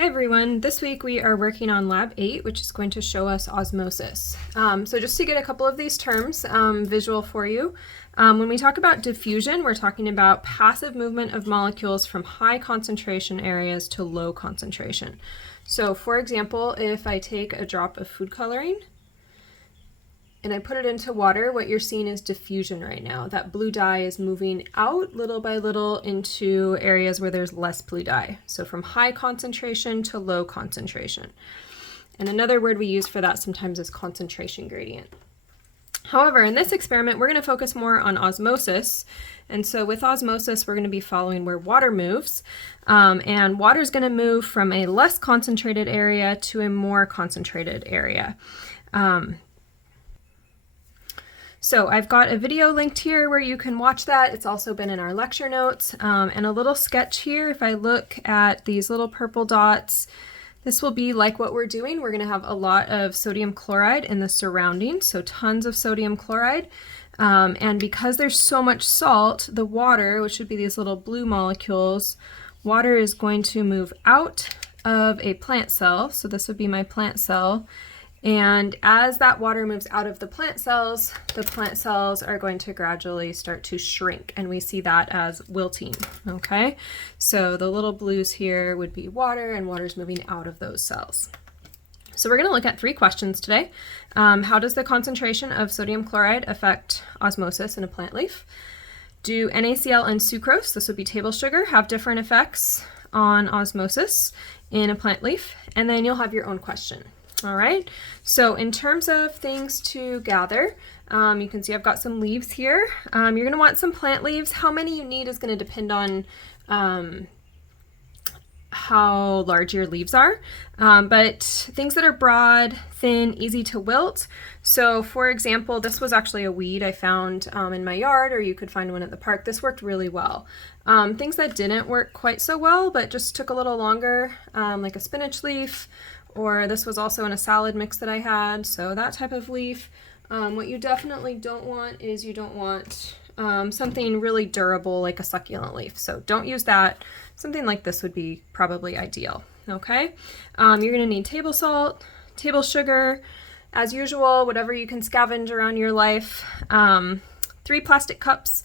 Hi everyone, this week we are working on Lab 8, which is going to show us osmosis. So just to get a couple of these terms visual for you, when we talk about diffusion, we're talking about passive movement of molecules from high concentration areas to low concentration. So for example, if I take a drop of food coloring and I put it into water, what you're seeing is diffusion right now. That blue dye is moving out little by little into areas where there's less blue dye. So from high concentration to low concentration. And another word we use for that sometimes is concentration gradient. However, in this experiment, we're going to focus more on osmosis. And so with osmosis, we're going to be following where water moves. And water is going to move from a less concentrated area to a more concentrated area. So I've got a video linked here where you can watch that. It's also been in our lecture notes. And a little sketch here, if I look at these little purple dots, this will be like what we're doing. We're going to have a lot of sodium chloride in the surroundings, so tons of sodium chloride. And because there's so much salt, the water, which would be these little blue molecules, water is going to move out of a plant cell. So this would be my plant cell. And as that water moves out of the plant cells are going to gradually start to shrink, and we see that as wilting, okay? So the little blues here would be water, and water's moving out of those cells. So we're going to look at 3 questions today. How does the concentration of sodium chloride affect osmosis in a plant leaf? Do NaCl and sucrose, this would be table sugar, have different effects on osmosis in a plant leaf? And then you'll have your own question. All right, so in terms of things to gather, you can see I've got some leaves here. You're going to want some plant leaves. How many you need is going to depend on how large your leaves are, but things that are broad, thin, easy to wilt. So for example, this was actually a weed I found in my yard, or you could find one at the park. This worked really well. Things that didn't work quite so well, but just took a little longer, like a spinach leaf, or this was also in a salad mix that I had, so that type of leaf. What you definitely don't want is you don't want something really durable like a succulent leaf, so don't use that. Something like this would be probably ideal, okay? You're going to need table salt, table sugar, as usual, whatever you can scavenge around your life, 3 plastic cups,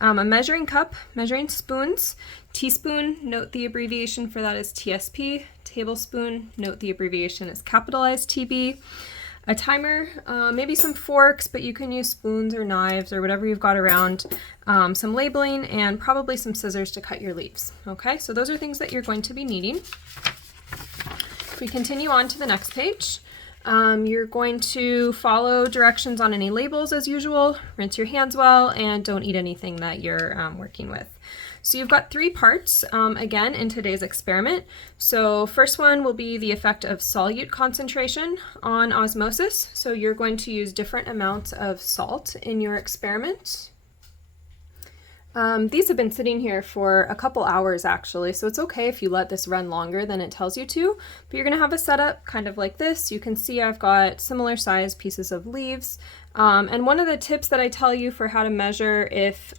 a measuring cup, measuring spoons, teaspoon, note the abbreviation for that is TSP, tablespoon, note the abbreviation is capitalized TB, a timer, maybe some forks, but you can use spoons or knives or whatever you've got around, some labeling, and probably some scissors to cut your leaves. Okay, so those are things that you're going to be needing. If we continue on to the next page, you're going to follow directions on any labels as usual, rinse your hands well, and don't eat anything that you're working with. So you've got 3 parts, again, in today's experiment. So first one will be the effect of solute concentration on osmosis. So you're going to use different amounts of salt in your experiment. These have been sitting here for a couple hours actually, so it's okay if you let this run longer than it tells you to, but you're going to have a setup kind of like this. You can see I've got similar size pieces of leaves, and one of the tips that I tell you for how to measure if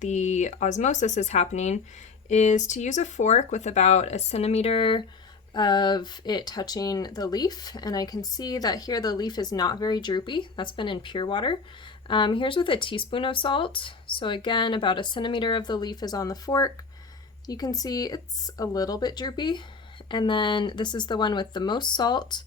the osmosis is happening is to use a fork with about a centimeter of it touching the leaf, and I can see that here the leaf is not very droopy. That's been in pure water. Here's with a teaspoon of salt. So again, about a centimeter of the leaf is on the fork. You can see it's a little bit droopy. And then this is the one with the most salt.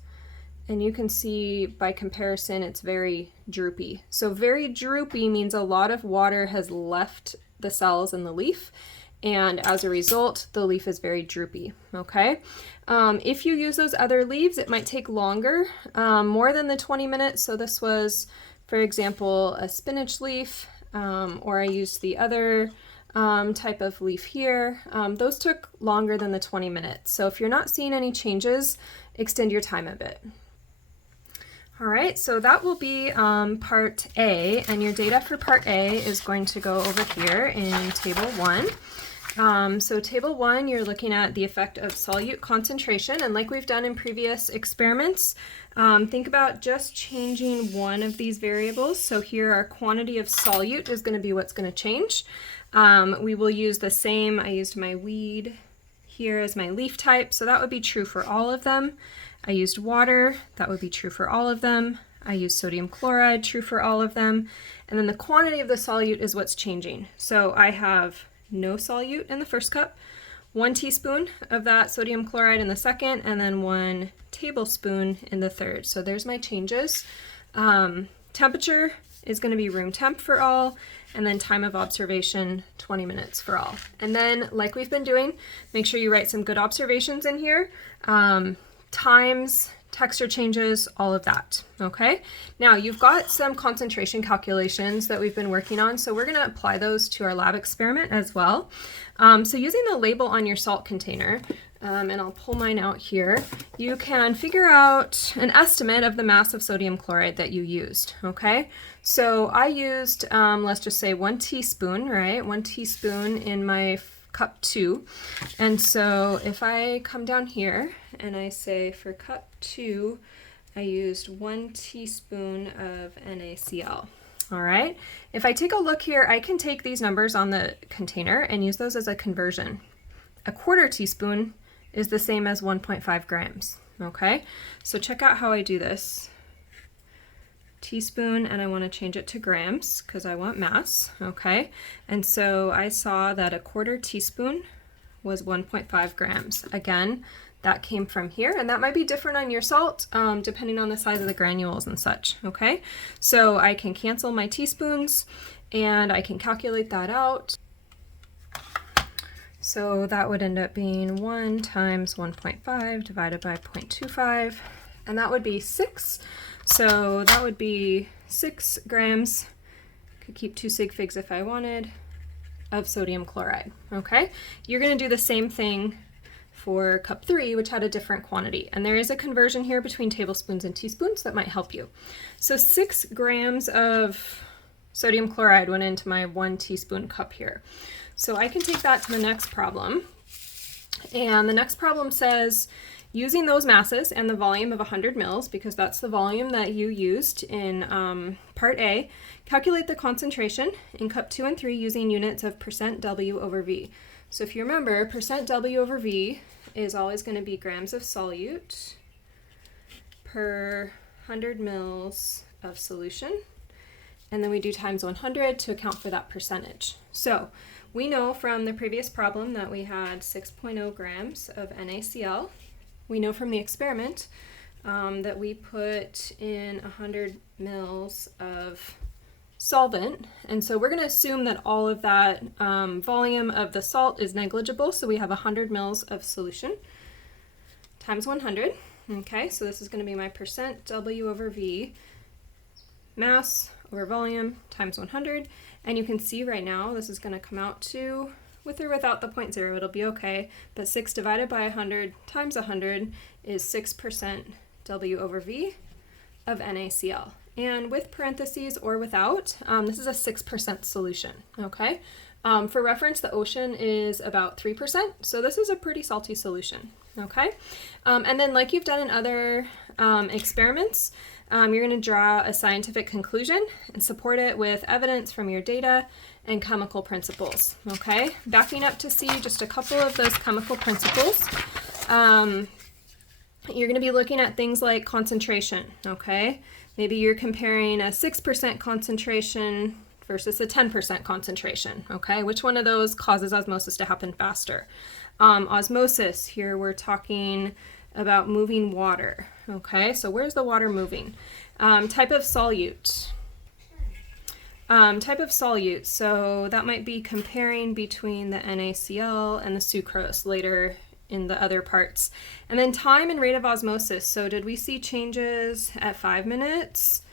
And you can see by comparison, it's very droopy. So very droopy means a lot of water has left the cells in the leaf. And as a result, the leaf is very droopy, okay? If you use those other leaves, it might take longer, more than the 20 minutes. So this was, for example, a spinach leaf, or I used the other type of leaf here. Those took longer than the 20 minutes. So if you're not seeing any changes, extend your time a bit. All right, so that will be part A, and your data for part A is going to go over here in table 1. So table 1, you're looking at the effect of solute concentration, and like we've done in previous experiments, think about just changing one of these variables. So here our quantity of solute is going to be what's going to change. We will use the same, I used my weed here as my leaf type, so that would be true for all of them. I used water, that would be true for all of them. I used sodium chloride, true for all of them. And then the quantity of the solute is what's changing. So I have no solute in the first cup, 1 teaspoon of that sodium chloride in the second, and then 1 tablespoon in the third. So there's my changes. Temperature is going to be room temp for all, and then time of observation 20 minutes for all. And then, like we've been doing, make sure you write some good observations in here. Times, texture changes, all of that, okay? Now you've got some concentration calculations that we've been working on, so we're gonna apply those to our lab experiment as well. So using the label on your salt container, and I'll pull mine out here, you can figure out an estimate of the mass of sodium chloride that you used, okay? So I used, let's just say 1 teaspoon, right? 1 teaspoon in my cup 2. And so if I come down here and I say for cup 2, I used 1 teaspoon of NaCl. All right. If I take a look here, I can take these numbers on the container and use those as a conversion. A 1/4 teaspoon is the same as 1.5 grams. Okay. So check out how I do this. Teaspoon, and I want to change it to grams because I want mass. Okay. And so I saw that a 1/4 teaspoon was 1.5 grams. Again, that came from here, and that might be different on your salt depending on the size of the granules and such. Okay. So I can cancel my teaspoons and I can calculate that out. So that would end up being 1 times 1.5 divided by 0.25, and that would be 6. So that would be 6 grams, could keep 2 sig figs if I wanted, of sodium chloride, okay? You're gonna do the same thing for cup 3, which had a different quantity. And there is a conversion here between tablespoons and teaspoons that might help you. So 6 grams of sodium chloride went into my 1 teaspoon cup here. So I can take that to the next problem. And the next problem says, using those masses and the volume of 100 mils, because that's the volume that you used in part A, calculate the concentration in cup 2 and 3 using units of %W over V. So if you remember, %W over V is always going to be grams of solute per 100 mils of solution. And then we do times 100 to account for that percentage. So we know from the previous problem that we had 6.0 grams of NaCl. We know from the experiment that we put in 100 mils of solvent, and so we're going to assume that all of that volume of the salt is negligible, so we have 100 mils of solution times 100. Okay, so this is going to be my %W over V, mass over volume times 100, and you can see right now this is going to come out to, with or without the 0.0, it'll be okay, but 6 divided by 100 times 100 is 6% W over V of NaCl. And with parentheses or without, this is a 6% solution, okay? For reference, the ocean is about 3%, so this is a pretty salty solution, okay? And then like you've done in other experiments, you're going to draw a scientific conclusion and support it with evidence from your data and chemical principles, okay? Backing up to see just a couple of those chemical principles, you're going to be looking at things like concentration, okay? Maybe you're comparing a 6% concentration versus a 10% concentration, okay? Which one of those causes osmosis to happen faster? Osmosis, here we're talking about moving water, okay? So where's the water moving? Type of solute. Type of solute, so that might be comparing between the NaCl and the sucrose later in the other parts. And then time and rate of osmosis. So did we see changes at 5 minutes,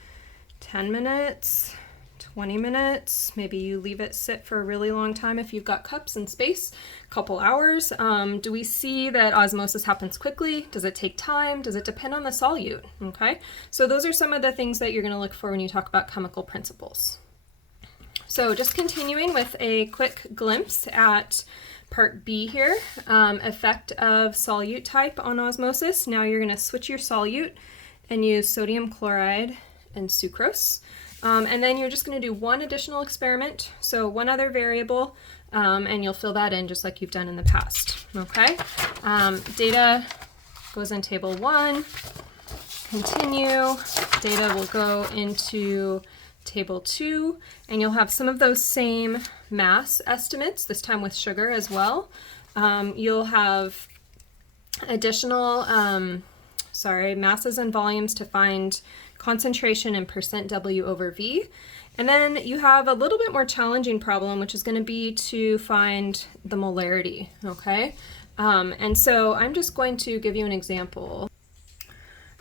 10 minutes, 20 minutes? Maybe you leave it sit for a really long time if you've got cups and space, a couple hours. Do we see that osmosis happens quickly? Does it take time? Does it depend on the solute? Okay, so those are some of the things that you're going to look for when you talk about chemical principles. So just continuing with a quick glimpse at part B here, effect of solute type on osmosis. Now you're going to switch your solute and use sodium chloride and sucrose. And then you're just going to do one additional experiment, so one other variable and you'll fill that in just like you've done in the past, okay? Data goes in table 1, continue, data will go into table 2, and you'll have some of those same mass estimates, this time with sugar as well. You'll have additional masses and volumes to find concentration in %W over V. And then you have a little bit more challenging problem, which is going to be to find the molarity, okay? And so I'm just going to give you an example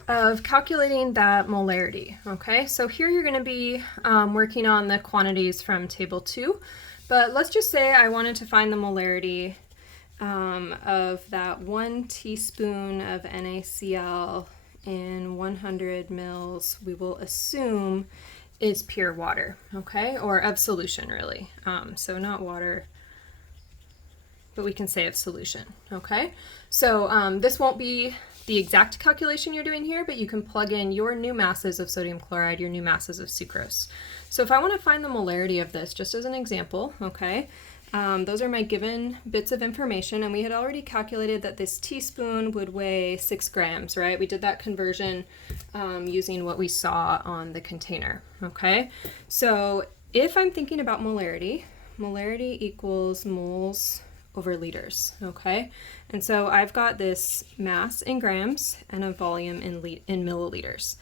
of calculating that molarity, okay? So here you're going to be working on the quantities from table 2, but let's just say I wanted to find the molarity of that 1 teaspoon of NaCl in 100 mils, we will assume is pure water, okay? Or of solution, really. So not water, but we can say of solution, okay? So this won't be the exact calculation you're doing here, but you can plug in your new masses of sodium chloride, your new masses of sucrose. So if I want to find the molarity of this, just as an example, okay, those are my given bits of information, and we had already calculated that this teaspoon would weigh 6 grams, right? We did that conversion using what we saw on the container, okay? So if I'm thinking about molarity, molarity equals moles over liters, okay? And so I've got this mass in grams and a volume in milliliters.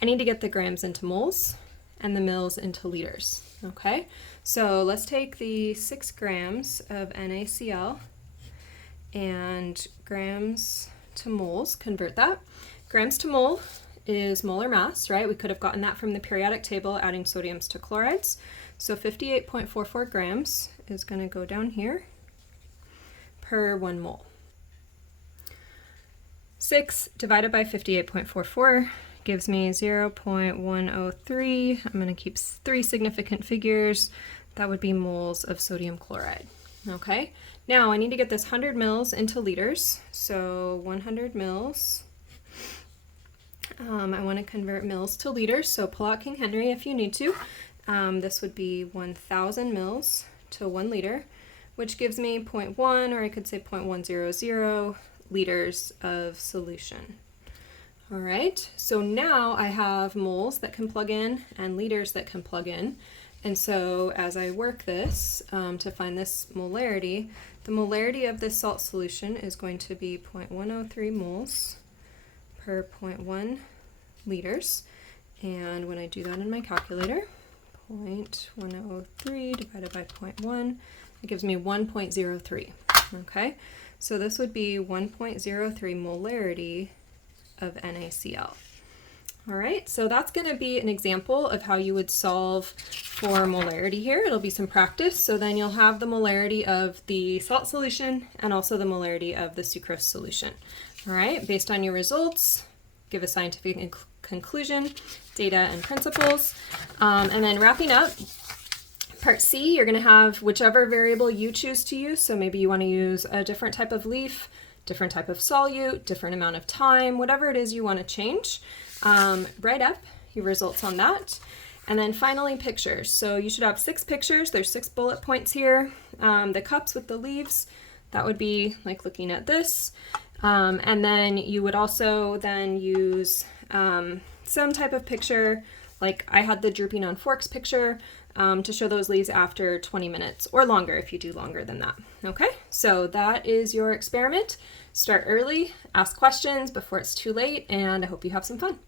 I need to get the grams into moles and the mils into liters, okay? So let's take the 6 grams of NaCl and grams to moles, convert that. Grams to mole is molar mass, right? We could have gotten that from the periodic table adding sodiums to chlorides. So 58.44 grams is going to go down here per 1 mole. 6 divided by 58.44 gives me 0.103. I'm going to keep 3 significant figures. That would be moles of sodium chloride. Okay, now I need to get this 100 mils into liters. So 100 mils. I want to convert mils to liters, so pull out King Henry if you need to. This would be 1,000 mils to 1 liter, which gives me 0.1, or I could say 0.100 liters of solution. All right, so now I have moles that can plug in and liters that can plug in. And so as I work this to find this molarity, the molarity of this salt solution is going to be 0.103 moles per 0.1 liters. And when I do that in my calculator, 0.103 divided by 0.1, it gives me 1.03. Okay, so this would be 1.03 molarity of NaCl. All right, so that's going to be an example of how you would solve for molarity here. It'll be some practice, so then you'll have the molarity of the salt solution and also the molarity of the sucrose solution. All right, based on your results, give a scientific conclusion, data and principles. And then wrapping up, part C, you're going to have whichever variable you choose to use. So maybe you want to use a different type of leaf, different type of solute, different amount of time, whatever it is you want to change. Write up your results on that. And then finally, pictures. So you should have 6 pictures. There's 6 bullet points here. The cups with the leaves, that would be like looking at this. And then you would also then use some type of picture, like I had the drooping on forks picture, to show those leaves after 20 minutes or longer if you do longer than that. Okay, so that is your experiment. Start early, ask questions before it's too late, and I hope you have some fun.